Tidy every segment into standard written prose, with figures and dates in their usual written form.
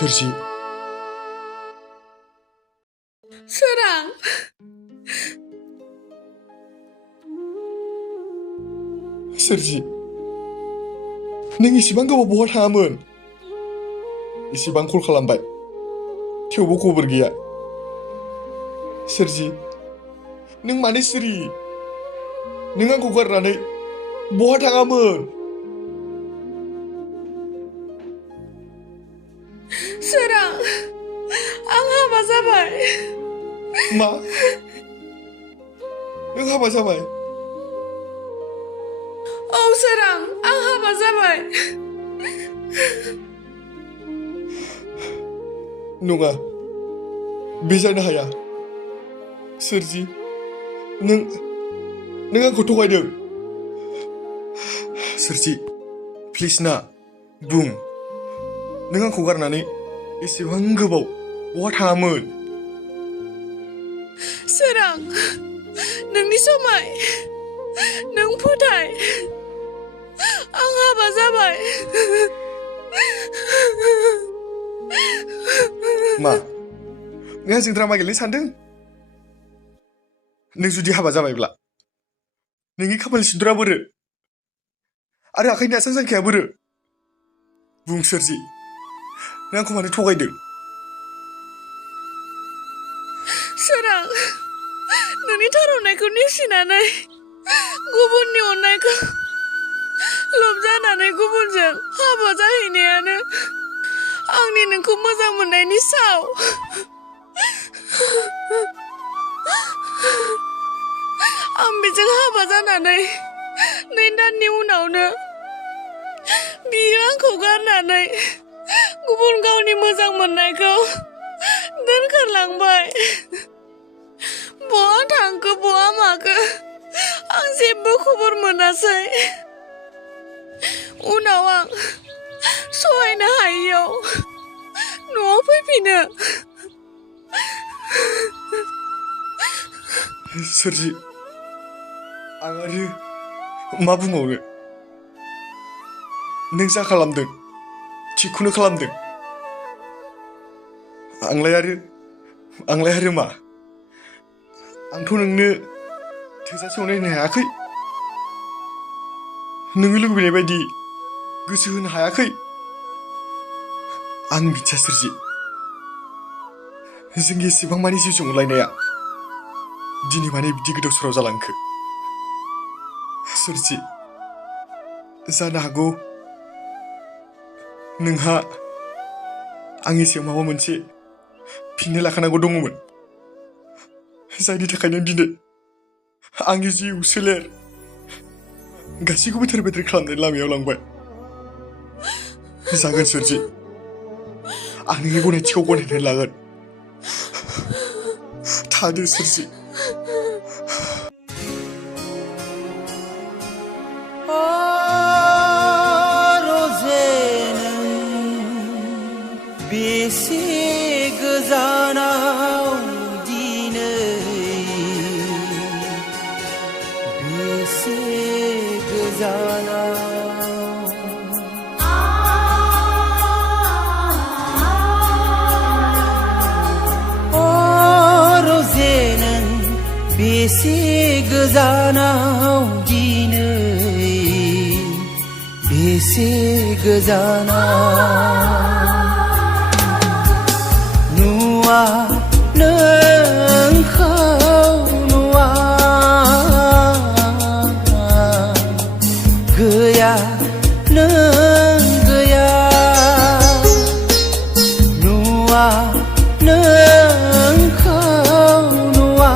सोरजि सोरां सोरजि नों इसिबां गोबाव बहा थाङामोन इसिबां कल खालामबाय थेवबो खबर गैया सोरजि नों मानो सिरि नों आंखौ गारनानै बहा थाङामोन सोरां आं हाबा जाबाय मा नों हाबा जाबाय औ सोरां आं हाबा जाबाय नङा बे जानो हाया सोरजि नों आंखौ थगायदों सोरजि प्लिज ना बुं नों आंखौ गारनानै एसेबां गोबाव बहा थाङामोन सोरां नोंनि समाय नों फोथाय आं हाबा जाबाय मा नों आंजों ड्रामा गेलेनो सानदों नों जुदि हाबा जाबायब्ला नोंनि खाफाल सिन्दुरा बोरो आरो आखाइनि आसान सांखाया बोरो बुं सोरजि नों आंखौ मानो थगायदों सोरां नोंनि थारनायखौ नेवसिनानै गुबुननि अननायखौ लबजानानै गुबुनजों हाबा जाहैनायानो आंनि नोंखौ मोजां मोननायनि साव आं बेजों हाबा जानानै 2 दाननि उनावनो बियो आंखौ गारनानै गुबुन गावनि मोजां मोननायखौ दोनखारलांबाय बहा थांखो बहा माखो आं जेबो खबर मोनासै उनाव आं सहायनो हायैयाव न'आव फैफिनो सोरजि आं आरो मा बुंबावनो नों जा खालामदों थिगखौनो खालामदों आंलाय आरो मा आंथ' नोंनो थोजासे अननायनो हायाखै नोङो लुबैनाय बायदि गोसो होनो हायाखै आं मिथिया सोरजि जोंनि एसेबां मानि जिउजों अनलायनाया दिनै माने बिदि गोदाव सोराव जालांखो सोरजि जानो हागौ नोंहा आंनि सायाव माबा मोनसे फिननाय लाखानांगौ दङमोन जायनि थाखायनो दिनै आंनि जिउ सोलेर गासैखौबो थेर बेथेर खालामनायनि लामायाव लांबाय जागोन सोरजि आं नोंनि गनायथिखौ गनायनानै लागोन थादो सोरजि बेसे गोजानाव दिनै बेसे गोजानाव रजे नों बेसे गोजानाव दिनै बेसे गोजानाव नुवा नोंखौ नुवा गैया नों गैया नुवा नोंखौ नुवा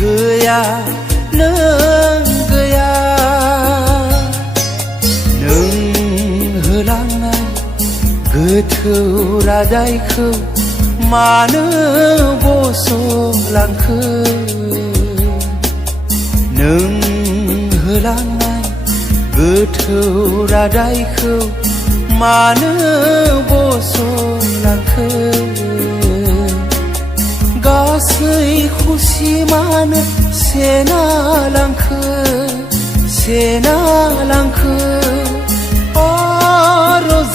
गैया नों गैया नों होलांनाय गोथौ रादायखौ मानो बस'लांखो नों होलांनाय गोथौ रादायखौ मानो बस'लांखो गासै खुसिमानो सेना लांखो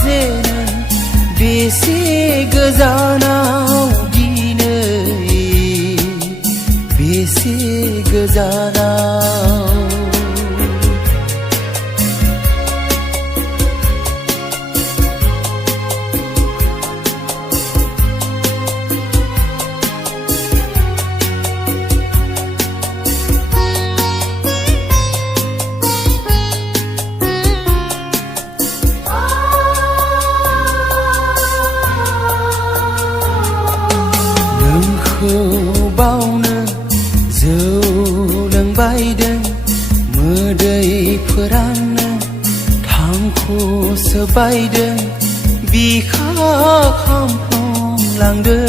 रजेनो बेसे गोजानाव दिनै बेसे गोजानाव बावनो जौ लोंबायदों मोदैफोरानो थांख'सो बायदों बिखा खामफ्लांलांदों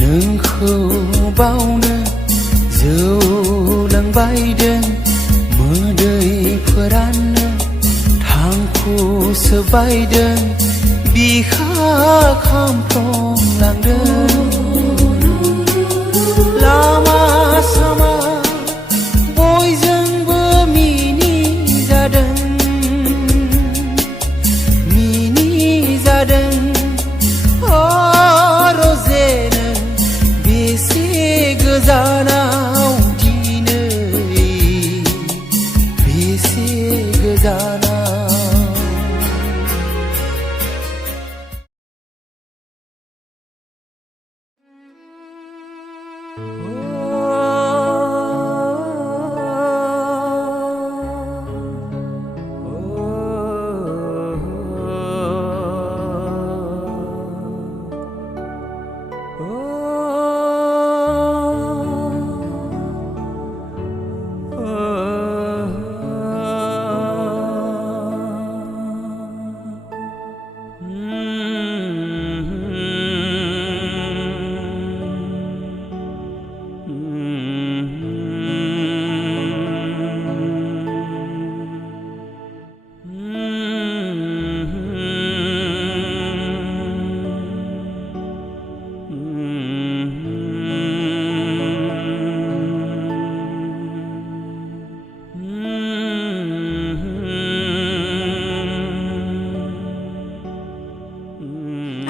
नोंखौ बावनो जौ लोंबायदों मोदैफोरानो थांख'सो बायदों बिखा खामफ्लांलांदों लामा सामा बयजोंबो मिनि जादों रजेनो बेसे गोजानाव दिनै बेसे गोजानाव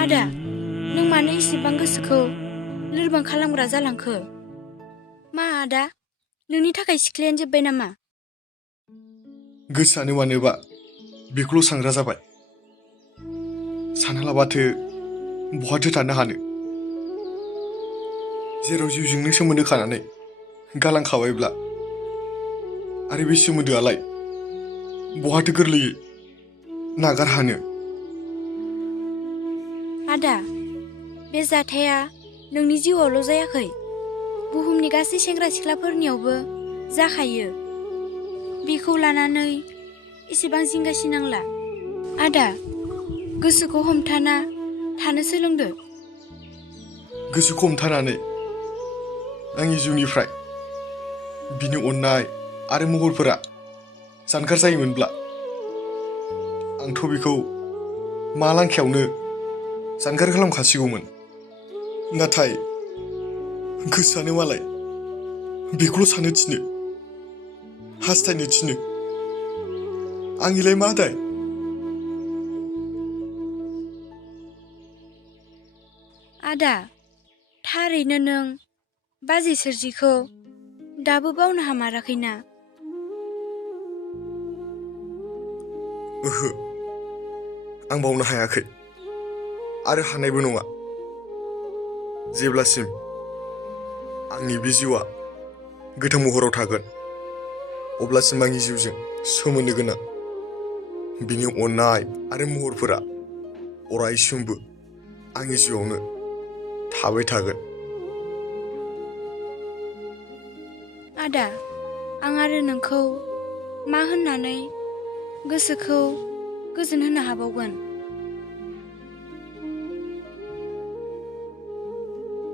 आदा नों मानो इसेबां गोसोखौ लोरबां खालामग्रा जालांखो मा आदा नोंनि थाखाय सिख्लायानो जोब्बाय नामा गोसोआनो मानोबा बेखौल' सांग्रा जाबाय सानालाबाथो बहाथो थानो हानो जेराव जिउजोंनो सोमोन्दो खानानै गालांखाबायब्ला आरो बे सोमोन्दोआलाय बहाथो गोरलैयै नागार हानो आदा बे जाथाया नोंनि जिउआवल' जायाखै बुहुमनि गासै सेंग्रा सिख्लाफोरनियावबो जाखायो बेखौ लानानै एसेबां जिंगासिनांला आदा गोसोखौ हमथाना थानो सोलोंदो गोसोखौ हमथानानै आंनि जिउनिफ्राय बिनि अननाय आरो महरफोरा जानगार जायोमोनब्ला आंथ' बेखौ मालांखायावनो जानगार खालामखासिगौमोन नाथाय गोसोआनो मालाय बेखौल' सानो थिनो हास्थायनो थिनो आंनिलाय मा दाय आदा थारैनो नों बाजै सोरजिखौ दाबो बावनो हामाराखैना ओहो आं बावनो हायाखै आरो हानायबो नङा जेब्लासिम आंनि बे जिउआ गोथां महराव थागोन अब्लासिम आंनि जिउजों सोमोन्दो गोनां बिनि अननाय आरो महरफोरा अरायसमबो आंनि जिउआवनो थाबाय थागोन आदा आं आरो नोंखौ मा होननानै गोसोखौ गोजोन होनो हाबावगोन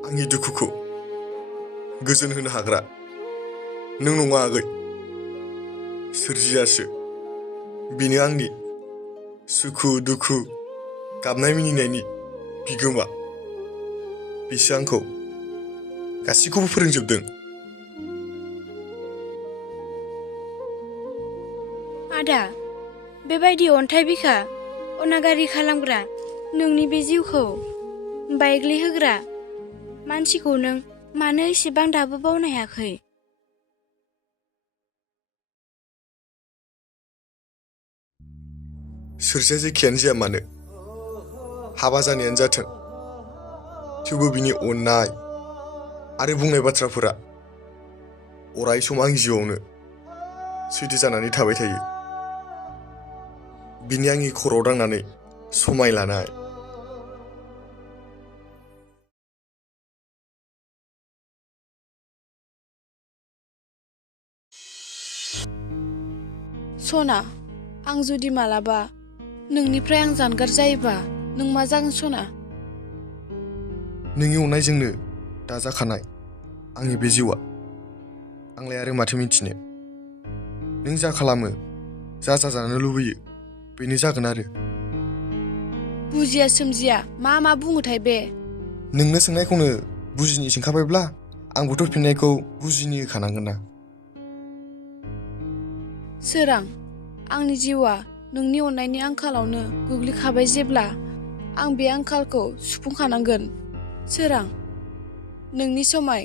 आंनि दुखुखौ गोजोन होनो हाग्रा नों नङा आगै सोरजियासो बेनो आंनि सुखु दुखु गाबनाय मिनिनायनि बिगोमा बिसो आंखौ गासैखौबो फोरोंजोबदों आदा बेबायदि अन्थाइ बिखा अनागारि खालामग्रा नोंनि बे जिउखौ बायग्लिहोग्रा मानसिखौ नों मानो एसेबां दाबो बावनो हायाखै? सोरजिया जेखियानो जाया मानो हाबा जानायानो जाथों, थेवबो बिनि अननाय आरो बुंनाय बाथ्राफोरा अराय सम आंनि जिउआवनो सैथो जानानै थाबाय थायो। बिनि आंनि खर'आव दांनानै समाय लानाय, सना, आं जुदि मालाबा नोंनिफ्राय आं जानगार जायोबा नों मा जागोन सना? नोंनि अननायजोंनो दाजाखानाय आंनि बे जिउआ। आंलाय आरो माथो मिथिनो? नों जा खालामो, जा जाजानो लुबैयो बेनो जागोन आरो। बुजिया सोमजिया मा बुङोथाय बे? नोंनो सोंनायखौनो बुजिनो सोंखाबायब्ला आंबोथ' फिननायखौ बुजिनो होखानांगोन ना। सोरां, आंनि जिउआ नोंनि अननायनि आंखालावनो गोग्लैखाबाय जेब्ला आं बे आंखालखौ सुफुंखानांगोन। सोरां, नोंनि समाय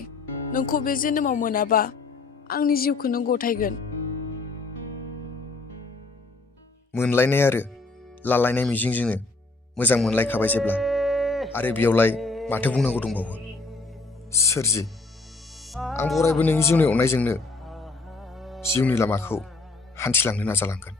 नोंखौ बे जोनोमाव मोनाबा आंनि जिउखौ नों गथायगोन। मोनलायनाय आरो लालायनाय मिजिंजोंनो मोजां मोनलायखाबाय जेब्ला, आरो बेयावलाय माथो बुंनांगौ दंबावो? सोरजि, आं अरायबो नोंनि जिउनि अननायजोंनो जिउनि लामाखौ हान्थिलांनो नाजालांगोन।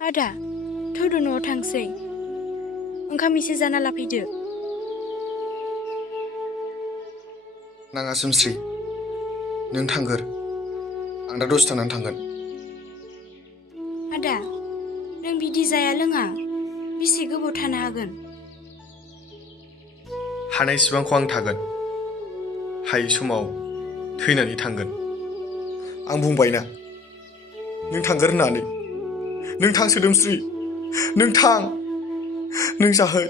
आदा, थौदो न'आव थांसै। ओंखाम एसे जाना लाफैदो। नाङा सोमस्रि, नों थांगोर, आं दा दसे थानानै थांगोन। आदा, नों बिदि जाया लोङा बेसे गोबाव थानो हागोन? हानायसिबांखौ आं थागोन, हायै समाव थैनानै थांगोन। आं बुंबायना नों थांगोर होननानै। नों थां सोदोमस्रि, नों थां, नों जाहै।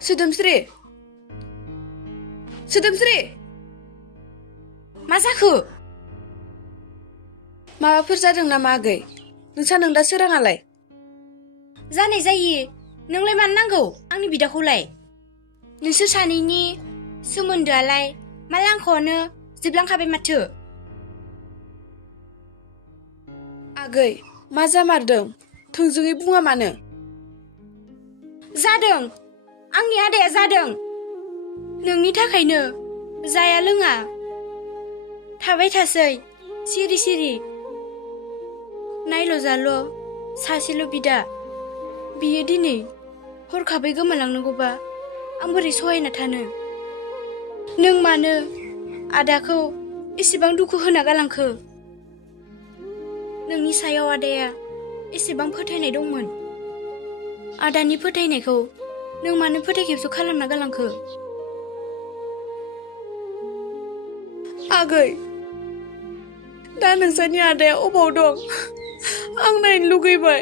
सोदोमस्रि, सोदोमस्रि, मा जाखो? माबाफोर जादों नामा आगै? नों दा सोराङालाय? जानाय जायो, नोंलाय मानो नांगौ आंनि बिदाखौलाय? नोंसोर सानैनि सोमोन्दोआलाय मालांखौआनो जोबलांखाबाय माथो। आगै, मा जामारदों? थोंजोङै बुङा मानो? जादों, आंनि आदाया जादों। नोंनि थाखायनो जाया लोङा थाबाय थासै सिरि सिरि। नायल' जाल' सासेल' बिदा, बियो दिनै हरखाबै गोमालांनांगौबा आं बोरै सहायना थानो? नों मानो आदाखौ एसेबां दुखु होना गालांखो? नोंनि सायाव आदाया एसेबां फोथायनाय दंमोन। आदानि फोथायनायखौ नों मानो फोथायखेबस' खालामना गालांखो? आगै, दा नोंसानि आदाया अबाव दं? आं नायनो लुगैबाय।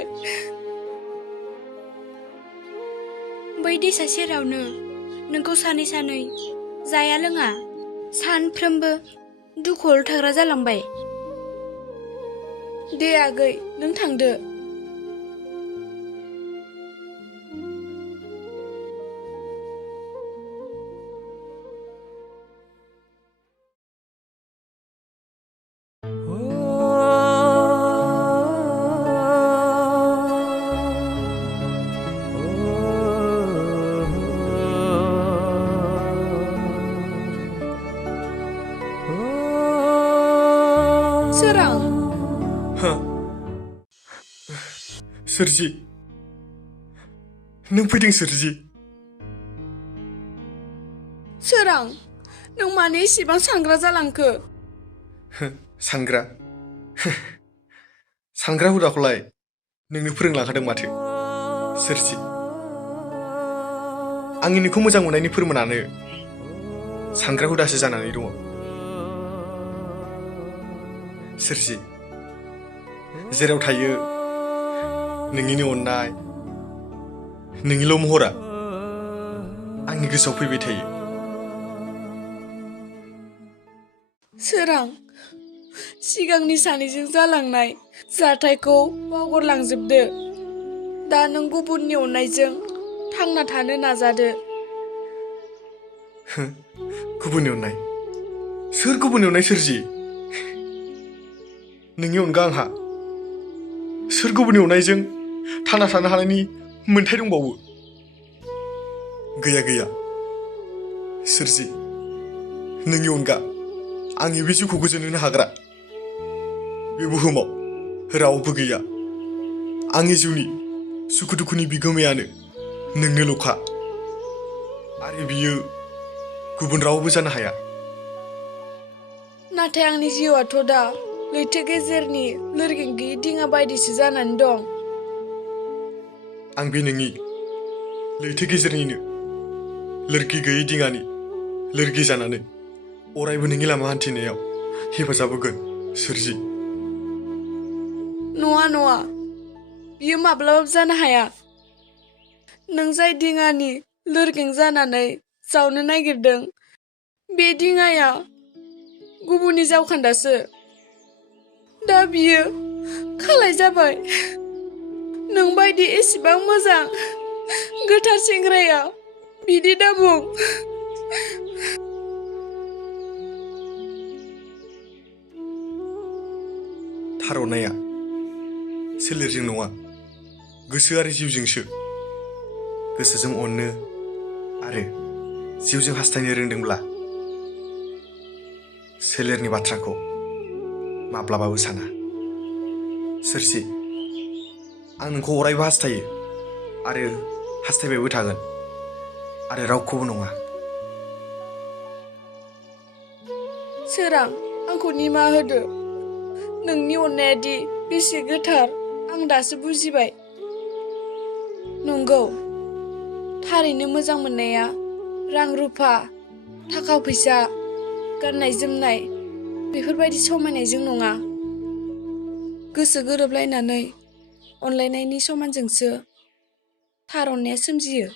बै दैसा सेरावनो नोंखौ सानै सानै जाया लोङा सानफ्रोमबो दुखुआवल' थाग्रा जालांबाय। दे आगै, नों थांदो। सोरां सोरजि नों फैदों सोरजि सोरां नों मानो एसेबां सानग्रा जालांखो सानग्रा सानग्रा हुदाखौलाय नोंनो फोरोंलांखादों माथो सोरजि आंनि नोंखौ मोजां मोननायनि फोरमानानो सानग्रा हुदासो जानानै दङ सोरजि जेराव थायो नोंनिनो अननाय नोंनिल' महरा आंनि गोसोआव फैबाय थायो सोरां सिगांनि सानैजों जालांनाय जाथायखौ बावगारलांजोबदो दा नों गुबुननि अननायजों थांना थानो नाजादो गुबुननि अननाय सोर गुबुननि अननाय सोरजि नोंनि अनगा आंहा सोर गुबुननि अननायजों थांना थानो हानायनि मोन्थाय दंबावो गैया गैया सोरजि नोंनि अनगा आंनि बे जिउखौ गोजोन होनो हाग्रा बे बुहुमाव रावबो गैया आंनि जिउनि सुखु दुखुनि बिगोमायानो नोंनोल'खा आरो बियो गुबुन रावबो जानो हाया नाथाय आंनि जिउआथ' दा लैथो गेजेरनि लोरगिं गैयै दिङा बायदिसो जानानै दं आं बे नोंनि लैथो गेजेरनिनो लोरगि गैयै दिङानि लोरगि जानानै अरायबो नोंनि लामा हान्थिनायाव हेफाजाब होगोन सोरजि नङा नङा बियो माब्लाबाबो जानो हाया नों जाय दिङानि लोरगिं जानानै जावनो नागिरदों बे दिङाया गुबुननि जावखान्दासो दा बियो खालाय जाबाय नों बायदि एसेबां मोजां गोथार सेंग्राया बिदि दाबुं थार अननाया सोलेरजों नङा गोसो आरो जिउजोंसो गोसोजों अननो आरो जिउजों हास्थायनो रोंदोंब्ला सोलेरनि बाथ्राखौ माब्लाबाबो साना सोरजि आं नोंखौ अरायबो हास्थायो आरो हास्थायबायबो थागोन आरो रावखौबो नङा सोरां आंखौ निमाहा होदो नोंनि अननायादि बेसे गोथार आं दासो बुजिबाय नंगौ थारैनो मोजां मोननाया रां रुफा थाखा फैसा गाननाय जोमनाय बेफोरबायदि समायनायजों नङा गोसो गोरोबलायनानै अनलायनायनि समानजोंसो थार अननाया सोमजियो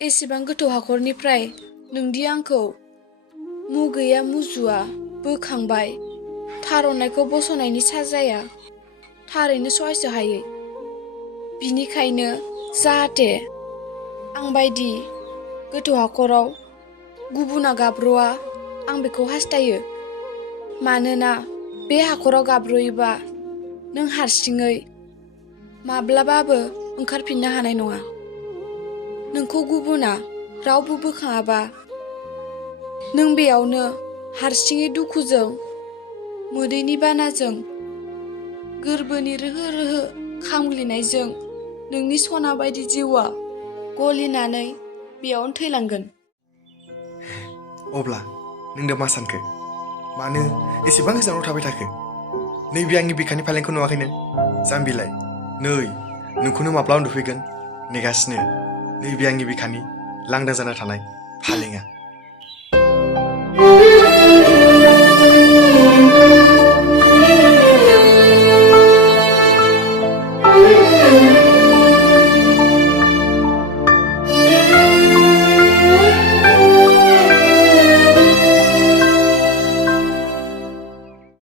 एसेबां गोथौ हाखरनिफ्राय नोंदि आंखौ मुगैया मुजुआ बोखांबाय थार अननायखौ बस'नायनि साजाया थारैनो सहायसो हायै बिनिखायनो जाहाथे आं बायदि गोथौ हाखराव गुबुना गाब्र'आ आं बेखौ हास्थायो मानोना बे हाखराव गाब्र'योबा नों हारसिङै माब्लाबाबो ओंखारफिननो हानाय नङा नोंखौ गुबुना रावबो बोखाङाबा नों बेयावनो हारसिङै दुखुजों मोदैनि बानाजों गोरबोनि रोहो रोहो खामग्लिनायजों नोंनि सना बायदि जिउआ गलिनानै बेयावनो थैलांगोन अब्ला नों दा मा सानखो मानो एसेबां गोजानाव थाबाय थाखो नैबे आंनि बिखानि फालेंखौ नुवाखै नों जाम्बिलाय नै नोंखौनो माब्ला उन्दुफैगोन नेगासिनो नैबे आंनि बिखानि लांदां जाना थानाय फालेङा